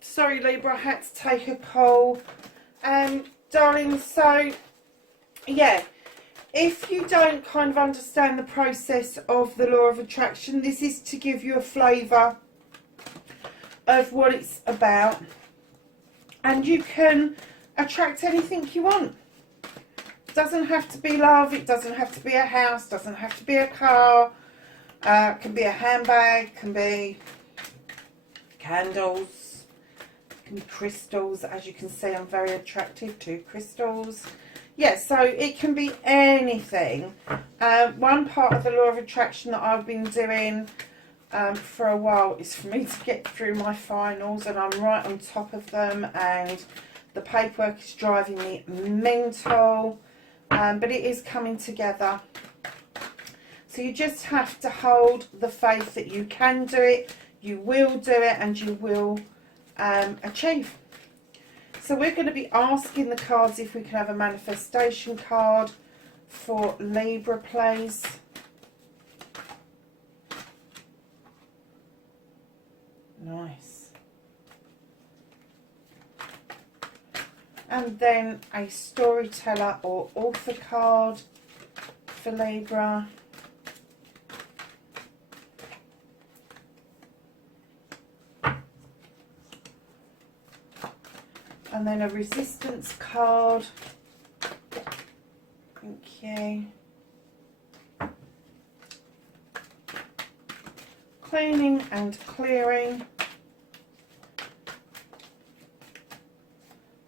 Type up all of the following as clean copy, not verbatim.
Sorry Libra, I had to take a call. Darling, so yeah, if you don't kind of understand the process of the law of attraction, this is to give you a flavour of what it's about. And you can attract anything you want. It doesn't have to be love, it doesn't have to be a house, doesn't have to be a car, it can be a handbag, can be candles, can be crystals. As you can see, I'm very attractive to crystals. Yeah, so it can be anything. One part of the law of attraction that I've been doing for a while is for me to get through my finals, and I'm right on top of them, and the paperwork is driving me mental, but it is coming together. So you just have to hold the faith that you can do it, you will do it, and you will achieve. So we're going to be asking the cards if we can have a manifestation card for Libra, please. Nice. And then a storyteller or author card for Libra. And then a resistance card. Thank you. Cleaning and clearing.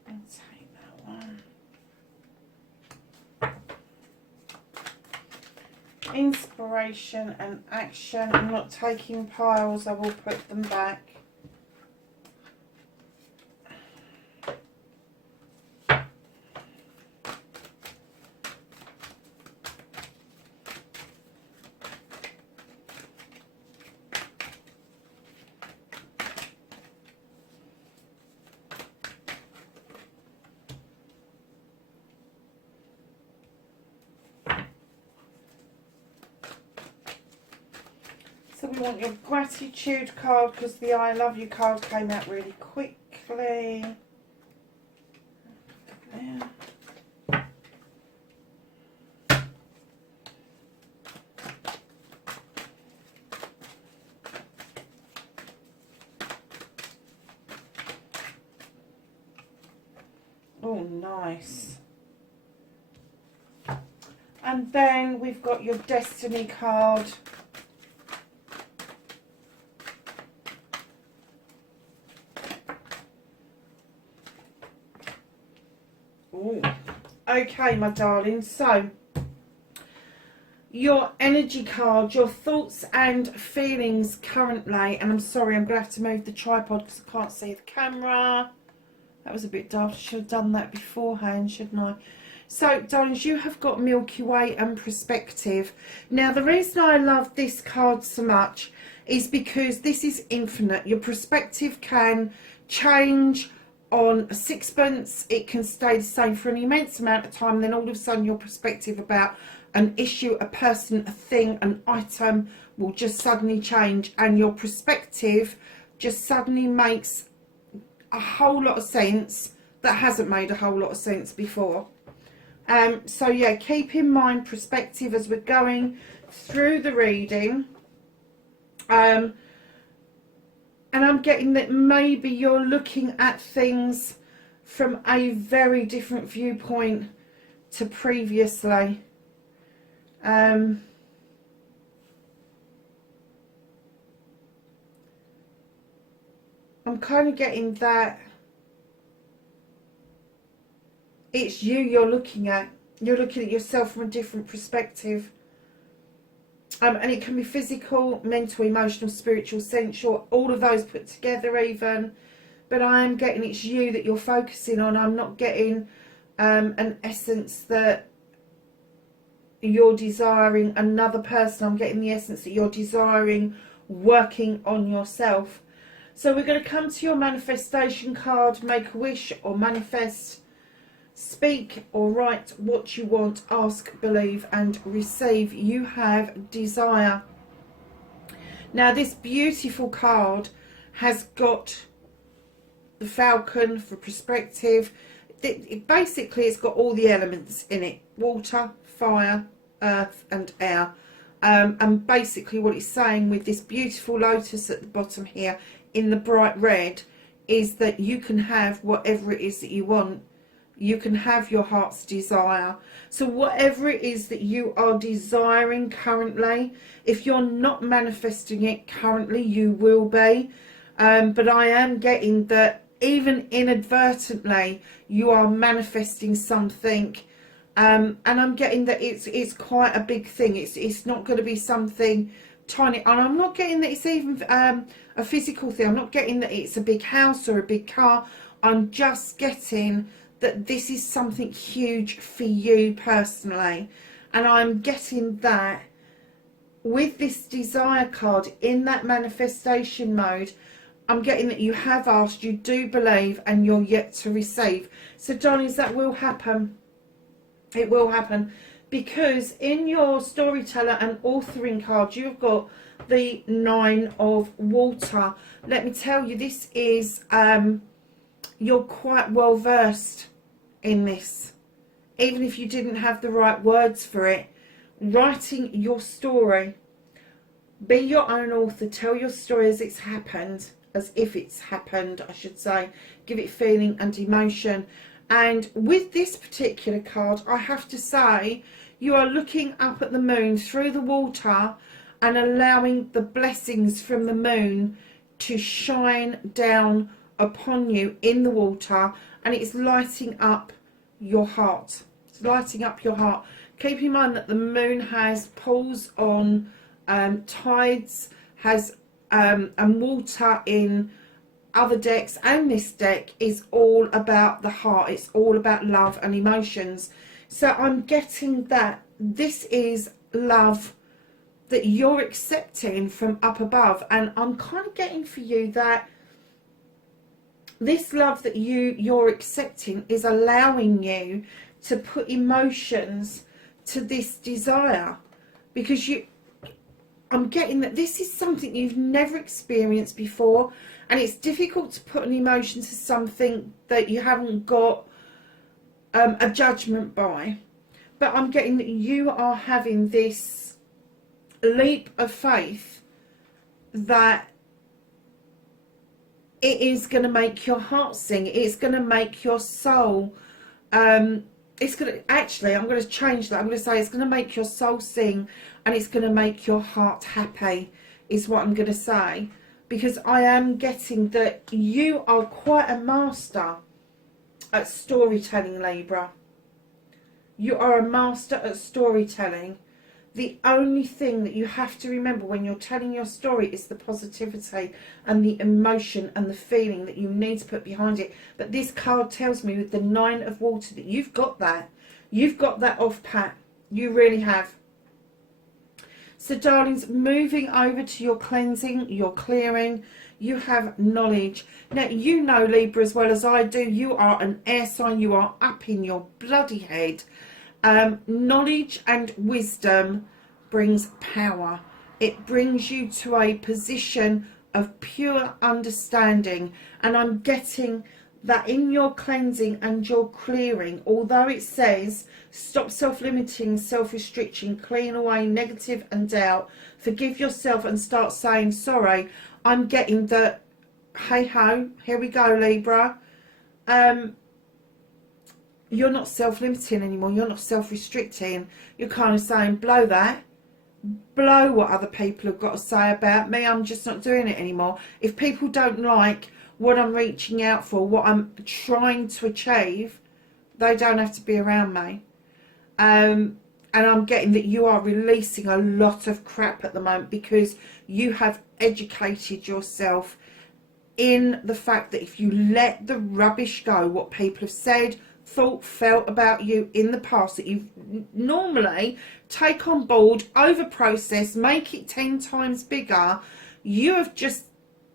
I'll take that one. Inspiration and action. I'm not taking piles, I will put them back. So we want your gratitude card, because the I love you card came out really quickly. There. Oh, nice. And then we've got your destiny card. Ooh. Okay, my darling, so your energy card, your thoughts and feelings currently, and I'm sorry, I'm going to have to move the tripod because I can't see the camera. That was a bit daft. I should have done that beforehand, shouldn't I? So, darlings, you have got Milky Way and perspective. Now, the reason I love this card so much is because this is infinite. Your perspective can change on a sixpence. It can stay the same for an immense amount of time. Then all of a sudden, your perspective about an issue, a person, a thing, an item will just suddenly change. And your perspective just suddenly makes a whole lot of sense that hasn't made a whole lot of sense before. So yeah, keep in mind perspective as we're going through the reading. And I'm getting that maybe you're looking at things from a very different viewpoint to previously. I'm kind of getting that it's you're looking at. You're looking at yourself from a different perspective. And it can be physical, mental, emotional, spiritual, sensual, all of those put together even. But I am getting it's you that you're focusing on. I'm not getting an essence that you're desiring another person. I'm getting the essence that you're desiring working on yourself. So we're going to come to your manifestation card. Make a wish or manifest. Speak or write what you want. Ask, believe and receive. You have desire. Now this beautiful card has got the falcon for perspective. Basically it's got all the elements in it. Water, fire, earth and air. And basically what it's saying with this beautiful lotus at the bottom here in the bright red is that you can have whatever it is that you want. You can have your heart's desire. So whatever it is that you are desiring currently, if you're not manifesting it currently, you will be. But I am getting that even inadvertently, you are manifesting something. And I'm getting that it's quite a big thing. It's not going to be something tiny. And I'm not getting that it's even a physical thing. I'm not getting that it's a big house or a big car. I'm just getting that this is something huge for you personally. And I'm getting that with this desire card in that manifestation mode, I'm getting that you have asked, you do believe, and you're yet to receive. So darlings, that will happen. It will happen. Because in your storyteller and authoring card, you've got the 9 of water. Let me tell you, this is, you're quite well versed in this. Even if you didn't have the right words for it. Writing your story. Be your own author. Tell your story as it's happened. As if it's happened, I should say. Give it feeling and emotion. And with this particular card, I have to say, you are looking up at the moon through the water and allowing the blessings from the moon to shine down upon you in the water, and it's lighting up your heart. It's lighting up your heart. Keep in mind that the moon has pulls on tides, has and water in other decks, and this deck is all about the heart. It's all about love and emotions. So I'm getting that this is love that you're accepting from up above, and I'm kind of getting for you that this love that you're accepting is allowing you to put emotions to this desire, because I'm getting that this is something you've never experienced before, and it's difficult to put an emotion to something that you haven't got a judgment by. But I'm getting that you are having this leap of faith that it is going to make your heart sing. It's going to make your soul. It's going to, actually, I'm going to change that. I'm going to say it's going to make your soul sing, and it's going to make your heart happy, is what I'm going to say. Because I am getting that you are quite a master at storytelling, Libra. You are a master at storytelling. The only thing that you have to remember when you're telling your story is the positivity and the emotion and the feeling that you need to put behind it. But this card tells me with the 9 of water that you've got that. You've got that off pat. You really have. So darlings, moving over to your cleansing, your clearing, you have knowledge. Now, you know, Libra, as well as I do, you are an air sign. You are up in your bloody head. Knowledge and wisdom brings power. It brings you to a position of pure understanding. And I'm getting that in your cleansing and your clearing, although it says stop self-limiting, self-restriction, clean away negative and doubt, forgive yourself and start saying sorry, I'm getting that, hey ho, here we go, Libra. You're not self-limiting anymore. You're not self-restricting. You're kind of saying, blow that. Blow what other people have got to say about me. I'm just not doing it anymore. If people don't like what I'm reaching out for, what I'm trying to achieve, they don't have to be around me. And I'm getting that you are releasing a lot of crap at the moment, because you have educated yourself in the fact that if you let the rubbish go, what people have said, thought, felt about you in the past that you normally take on board, over process, make it 10 times bigger, you have just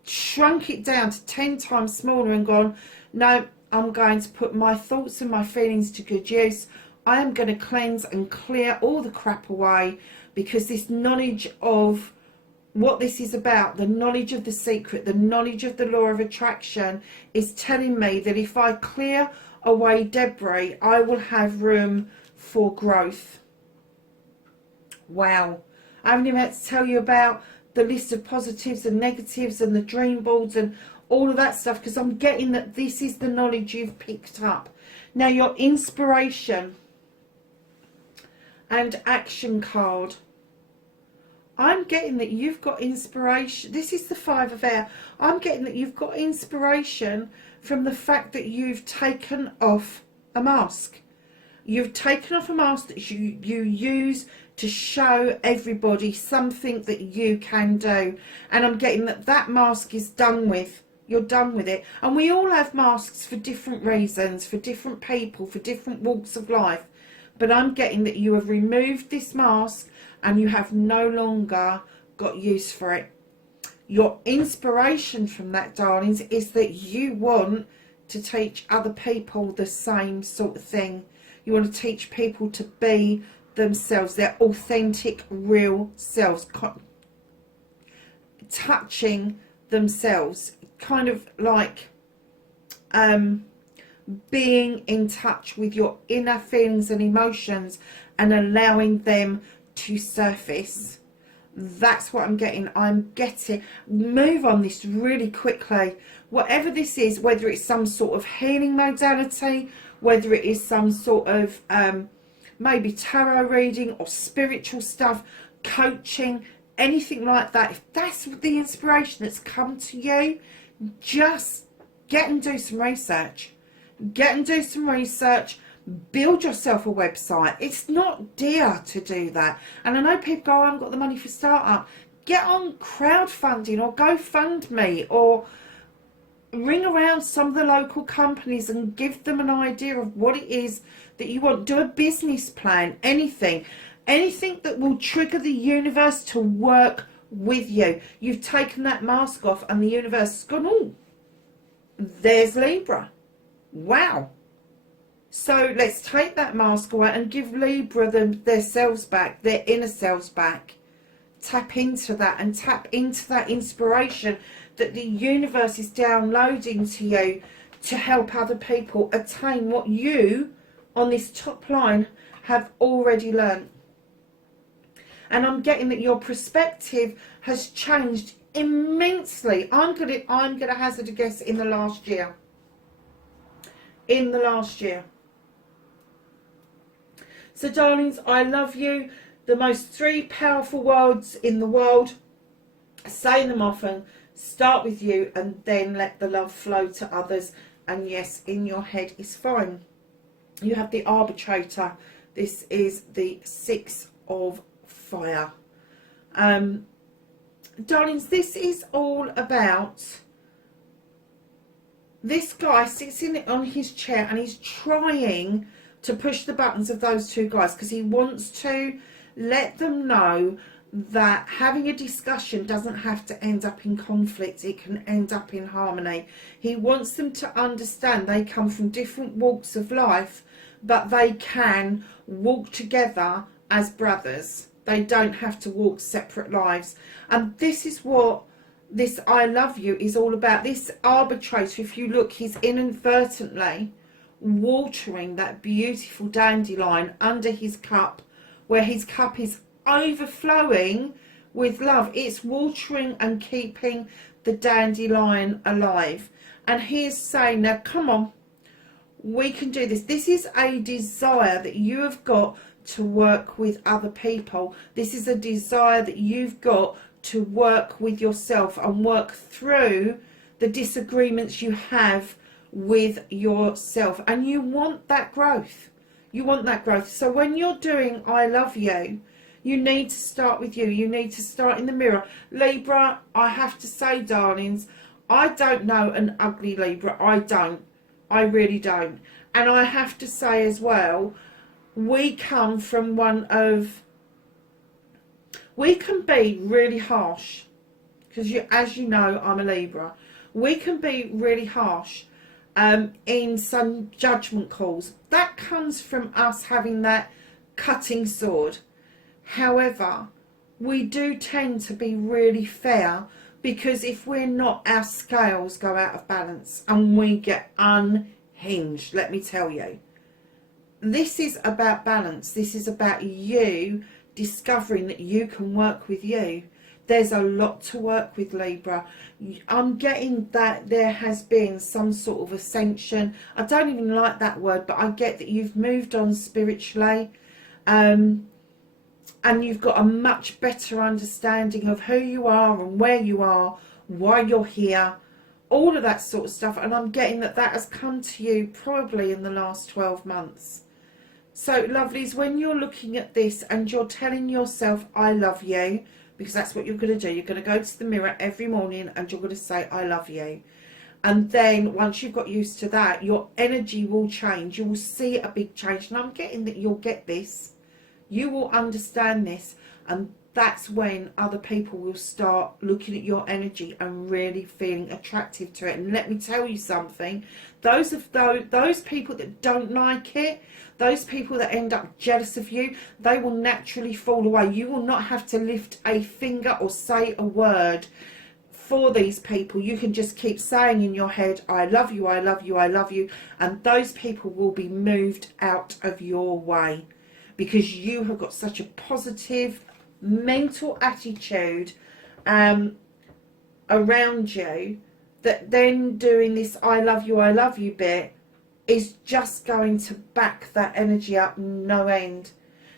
shrunk it down to 10 times smaller and gone, no, I'm going to put my thoughts and my feelings to good use. I am going to cleanse and clear all the crap away, because this knowledge of what this is about, the knowledge of the secret, the knowledge of the law of attraction, is telling me that if I clear away debris, I will have room for growth. Wow. I haven't even had to tell you about the list of positives and negatives and the dream boards and all of that stuff, because I'm getting that this is the knowledge you've picked up. Now, your inspiration and action card, I'm getting that you've got inspiration. This is the 5 of air. I'm getting that you've got inspiration from the fact that you've taken off a mask. You've taken off a mask that you use to show everybody something that you can do. And I'm getting that that mask is done with. You're done with it. And we all have masks for different reasons, for different people, for different walks of life. But I'm getting that you have removed this mask and you have no longer got use for it. Your inspiration from that, darlings, is that you want to teach other people the same sort of thing. You want to teach people to be themselves, their authentic, real selves, touching themselves, kind of like being in touch with your inner feelings and emotions and allowing them to surface. That's what I'm getting. I'm getting, move on this really quickly. Whatever this is, whether it's some sort of healing modality, whether it is some sort of maybe tarot reading or spiritual stuff, coaching, anything like that, if that's the inspiration that's come to you, just get and do some research. Get and do some research. Build yourself a website. It's not dear to do that. And I know people go, I haven't got the money for startup. Get on crowdfunding or GoFundMe, or ring around some of the local companies and give them an idea of what it is that you want. Do a business plan, anything that will trigger the universe to work with you. You've taken that mask off and the universe has gone, oh, there's Libra. Wow. So let's take that mask away and give Libra their selves back, their inner selves back. Tap into that and tap into that inspiration that the universe is downloading to you to help other people attain what you, on this top line, have already learned. And I'm getting that your perspective has changed immensely. I'm gonna hazard a guess in the last year. In the last year. So, darlings, I love you. The most 3 powerful words in the world. Say them often. Start with you and then let the love flow to others. And yes, in your head is fine. You have the arbitrator. This is the 6 of fire. Darlings, this is all about... This guy sits on his chair and he's trying to push the buttons of those 2 guys because he wants to let them know that having a discussion doesn't have to end up in conflict. It can end up in harmony. He wants them to understand they come from different walks of life, but they can walk together as brothers. They don't have to walk separate lives. And this is what this I love you is all about. This arbitrator, if you look, he's inadvertently watering that beautiful dandelion under his cup, where his cup is overflowing with love. It's watering and keeping the dandelion alive. And he is saying, now come on, we can do this. This is a desire that you have got to work with other people. This is a desire that you've got to work with yourself and work through the disagreements you have with yourself. And you want that growth. You want that growth. So when you're doing I love you, you need to start with you. You need to start in the mirror. Libra, I have to say, darlings, I don't know an ugly Libra. I don't. I really don't. And I have to say as well, we come from we can be really harsh, because as you know, I'm a Libra. We can be really harsh in some judgment calls. That comes from us having that cutting sword. However, we do tend to be really fair, because if we're not, our scales go out of balance and we get unhinged, let me tell you. This is about balance. This is about you discovering that you can work with you. There's a lot to work with, Libra. I'm getting that there has been some sort of ascension. I don't even like that word, but I get that you've moved on spiritually. And you've got a much better understanding of who you are and where you are, why you're here, all of that sort of stuff. And I'm getting that that has come to you probably in the last 12 months. So, lovelies, when you're looking at this and you're telling yourself, I love you, because that's what you're going to do. You're going to go to the mirror every morning and you're going to say, I love you. And then once you've got used to that, your energy will change. You will see a big change. And I'm getting that you'll get this. You will understand this, and that's when other people will start looking at your energy and really feeling attractive to it. And let me tell you something, those people that don't like it, those people that end up jealous of you, they will naturally fall away. You will not have to lift a finger or say a word for these people. You can just keep saying in your head, I love you, I love you, I love you, and those people will be moved out of your way. Because you have got such a positive mental attitude around you, that then doing this I love you bit is just going to back that energy up no end.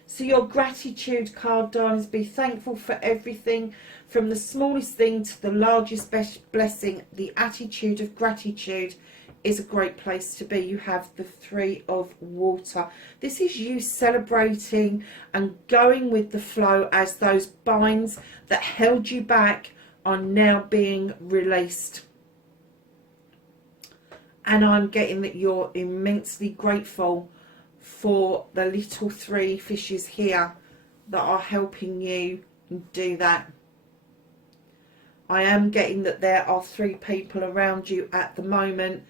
So your gratitude card, darlings, be thankful for everything, from the smallest thing to the largest blessing. The attitude of gratitude is a great place to be. You have the 3 of water. This is you celebrating and going with the flow as those binds that held you back are now being released. And I'm getting that you're immensely grateful for the little 3 fishes here that are helping you do that. I am getting that there are 3 people around you at the moment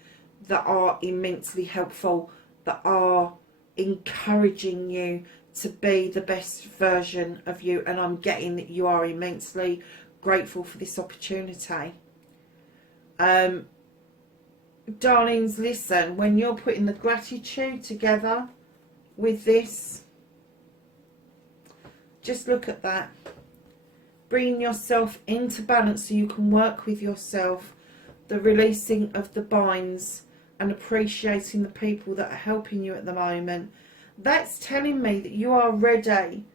that are immensely helpful, that are encouraging you to be the best version of you. And I'm getting that you are immensely grateful for this opportunity. Darlings, listen, when you're putting the gratitude together with this, just look at that. Bringing yourself into balance so you can work with yourself. The releasing of the binds and appreciating the people that are helping you at the moment. That's telling me that you are ready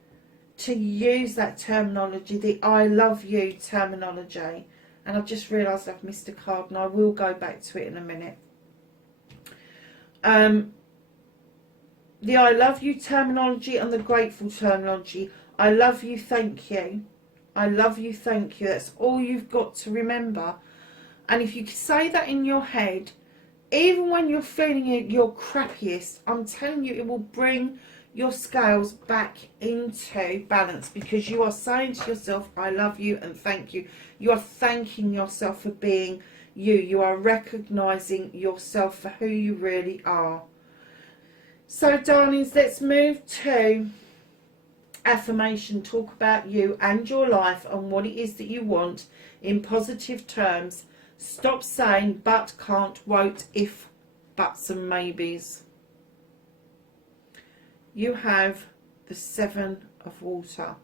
to use that terminology, the I love you terminology. And I've just realised I've missed a card, and I will go back to it in a minute. The I love you terminology and the grateful terminology. I love you, thank you. I love you, thank you. That's all you've got to remember. And if you say that in your head, even when you're feeling your crappiest, I'm telling you, it will bring your scales back into balance, because you are saying to yourself, I love you and thank you. You are thanking yourself for being you. You are recognising yourself for who you really are. So, darlings, let's move to affirmation. Talk about you and your life and what it is that you want in positive terms. Stop saying but, can't, won't, if, buts and maybes. You have the 7 of water.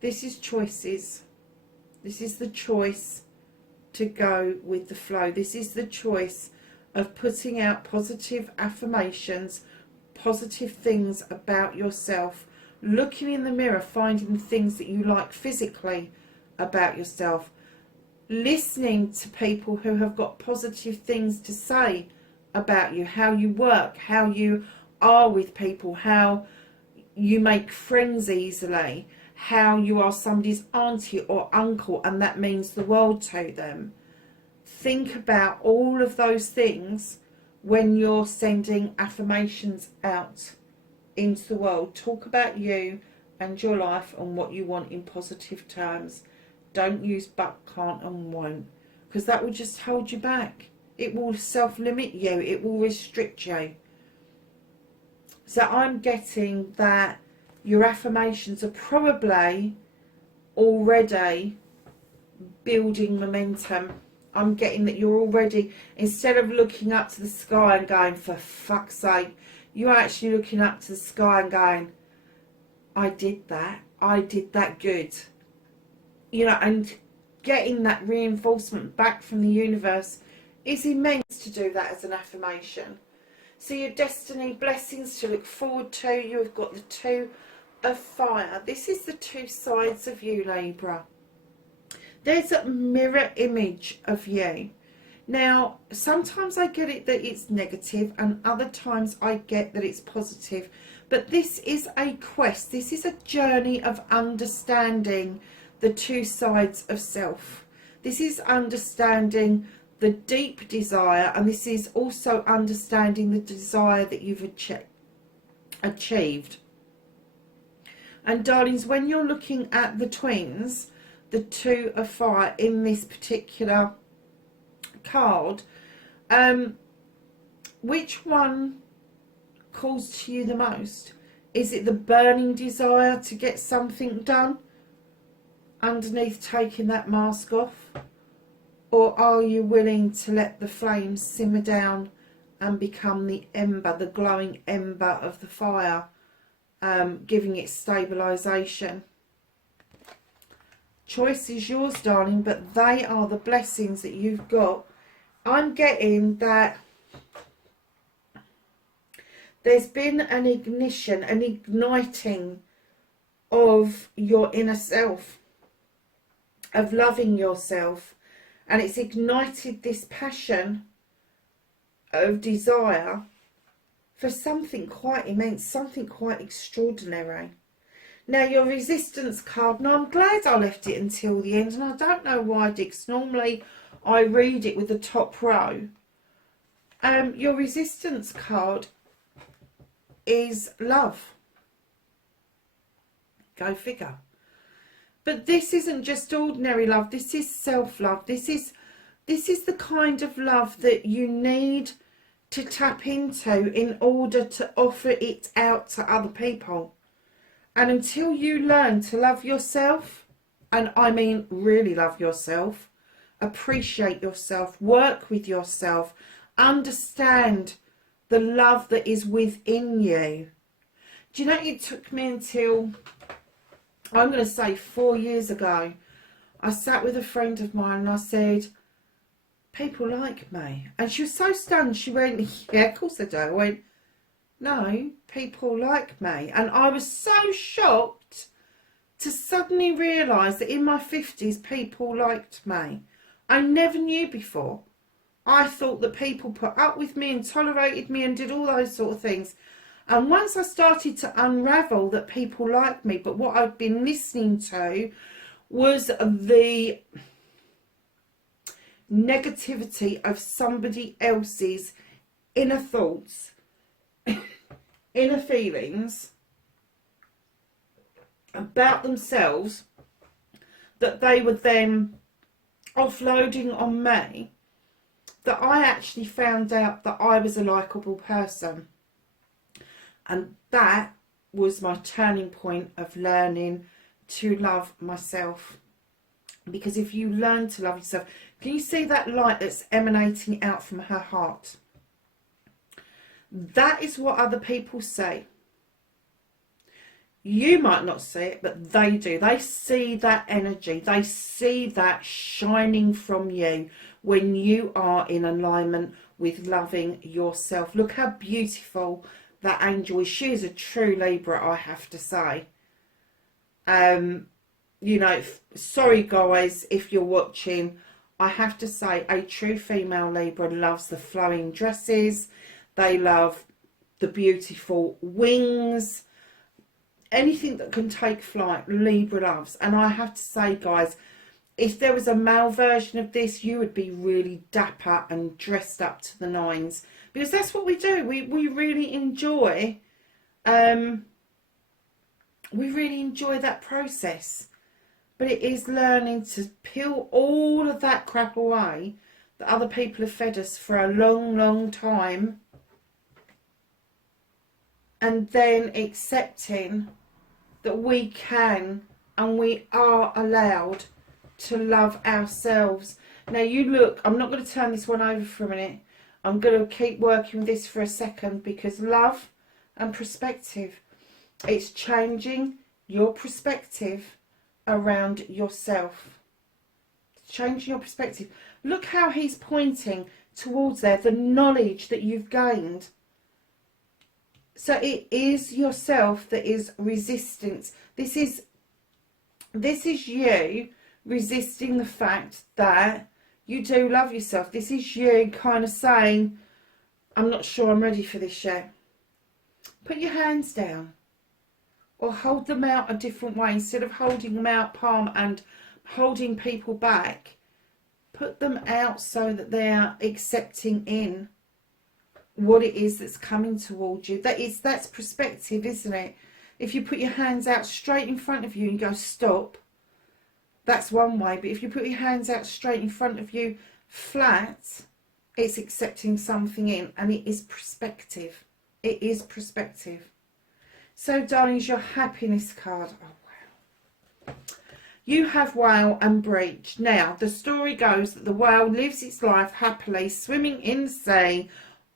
This is choices. This is the choice to go with the flow. This is the choice of putting out positive affirmations, positive things about yourself, looking in the mirror, finding things that you like physically about yourself, listening to people who have got positive things to say about you, how you work, how you are with people, how you make friends easily, how you are somebody's auntie or uncle and that means the world to them. Think about all of those things when you're sending affirmations out into the world. Talk about you and your life and what you want in positive terms. Don't use but, can't and won't, because that will just hold you back. It will self-limit you. It will restrict you. So I'm getting that your affirmations are probably already building momentum. I'm getting that you're already, instead of looking up to the sky and going, for fuck's sake, you're actually looking up to the sky and going, I did that good. You know, and getting that reinforcement back from the universe is immense to do that as an affirmation. So your destiny, blessings to look forward to. You have got the Two of Fire. This is the two sides of you, Libra. There's a mirror image of you. Now, sometimes I get it that it's negative and other times I get that it's positive. But this is a quest. This is a journey of understanding the two sides of self. This is understanding the deep desire, and this is also understanding the desire that you've achieved. And darlings, when you're looking at the twins, the Two of Fire in this particular card, which one calls to you the most? Is it the burning desire to get something done underneath taking that mask off? Or are you willing to let the flames simmer down and become the ember, the glowing ember of the fire, giving it stabilisation? Choice is yours, darling, but they are the blessings that you've got. I'm getting that there's been an ignition, an igniting of your inner self, of loving yourself. And it's ignited this passion of desire for something quite immense, something quite extraordinary. Now, your resistance card, now I'm glad I left it until the end, and I don't know why I did, because normally I read it with the top row. Your resistance card is love. Go figure. But this isn't just ordinary love. This is self-love. This is the kind of love that you need to tap into in order to offer it out to other people. And until you learn to love yourself, and I mean really love yourself, appreciate yourself, work with yourself, understand the love that is within you. Do you know, it took me until, I'm going to say 4 years ago, I sat with a friend of mine and I said, people like me. And she was so stunned. She went, yeah, of course they do. I went, no, people like me. And I was so shocked to suddenly realise that in my 50s, people liked me. I never knew before. I thought that people put up with me and tolerated me and did all those sort of things. And once I started to unravel that people like me, but what I'd been listening to was the negativity of somebody else's inner thoughts, inner feelings about themselves that they were then offloading on me, that I actually found out that I was a likeable person. And that was my turning point of learning to love myself. Because if you learn to love yourself, can you see that light that's emanating out from her heart? That is what other people say. You might not see it, but they do. They see that energy. They see that shining from you when you are in alignment with loving yourself. Look how beautiful that angel is. She is a true Libra, I have to say. You know, sorry guys, if you're watching, I have to say a true female Libra loves the flowing dresses. They love the beautiful wings. Anything that can take flight, Libra loves. And I have to say, guys, if there was a male version of this, you would be really dapper and dressed up to the nines, because that's what we do. We really enjoy that process. But it is learning to peel all of that crap away that other people have fed us for a long, long time, and then accepting that we can and we are allowed to love ourselves. Now you look, I'm not going to turn this one over for a minute. I'm going to keep working with this for a second, because love and perspective, it's changing your perspective around yourself. It's changing your perspective. Look how he's pointing towards there, the knowledge that you've gained. So it is yourself that is resistance. This is you resisting the fact that you do love yourself. This is you kind of saying, I'm not sure I'm ready for this yet. Put your hands down, or hold them out a different way. Instead of holding them out palm and holding people back, put them out so that they are accepting in what it is that's coming towards you. That's perspective, isn't it? If you put your hands out straight in front of you and go stop, that's one way. But if you put your hands out straight in front of you flat, it's accepting something in, and it is perspective. It is perspective. So darlings, your happiness card. Oh wow. You have whale and breach. Now the story goes that the whale lives its life happily swimming in the sea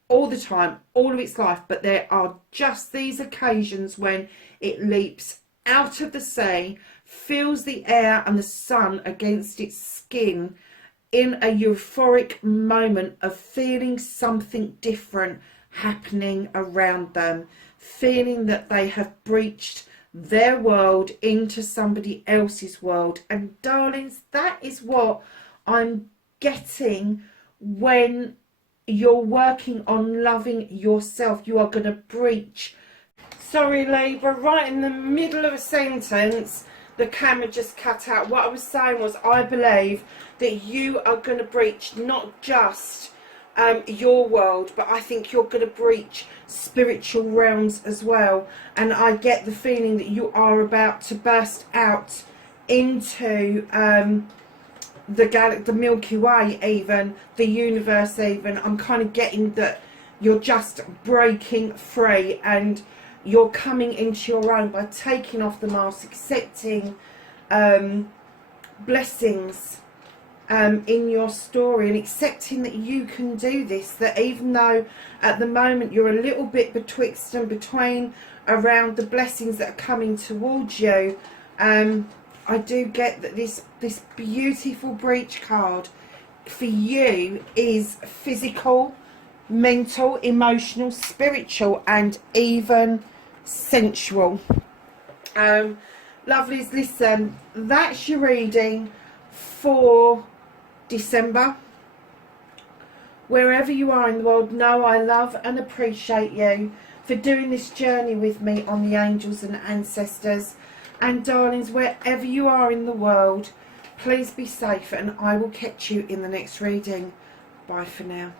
all the time, all of its life, but there are just these occasions when it leaps out of the sea, feels the air and the sun against its skin in a euphoric moment of feeling something different happening around them, feeling that they have breached their world into somebody else's world. And darlings, that is what I'm getting when you're working on loving yourself. You are going to breach. Sorry Libra, right in the middle of a sentence the camera just cut out. What I was saying was, I believe that you are going to breach not just your world, but I think you're going to breach spiritual realms as well. And I get the feeling that you are about to burst out into the Milky Way, even the universe. Even I'm kind of getting that you're just breaking free, and you're coming into your own by taking off the mask, accepting blessings in your story, and accepting that you can do this. That even though at the moment you're a little bit betwixt and between around the blessings that are coming towards you, I do get that this beautiful breach card for you is physical, mental, emotional, spiritual, and even sensual. Lovelies, listen, that's your reading for December. Wherever you are in the world, know I love and appreciate you for doing this journey with me on the angels and ancestors. And darlings, wherever you are in the world, please be safe, and I will catch you in the next reading. Bye for now.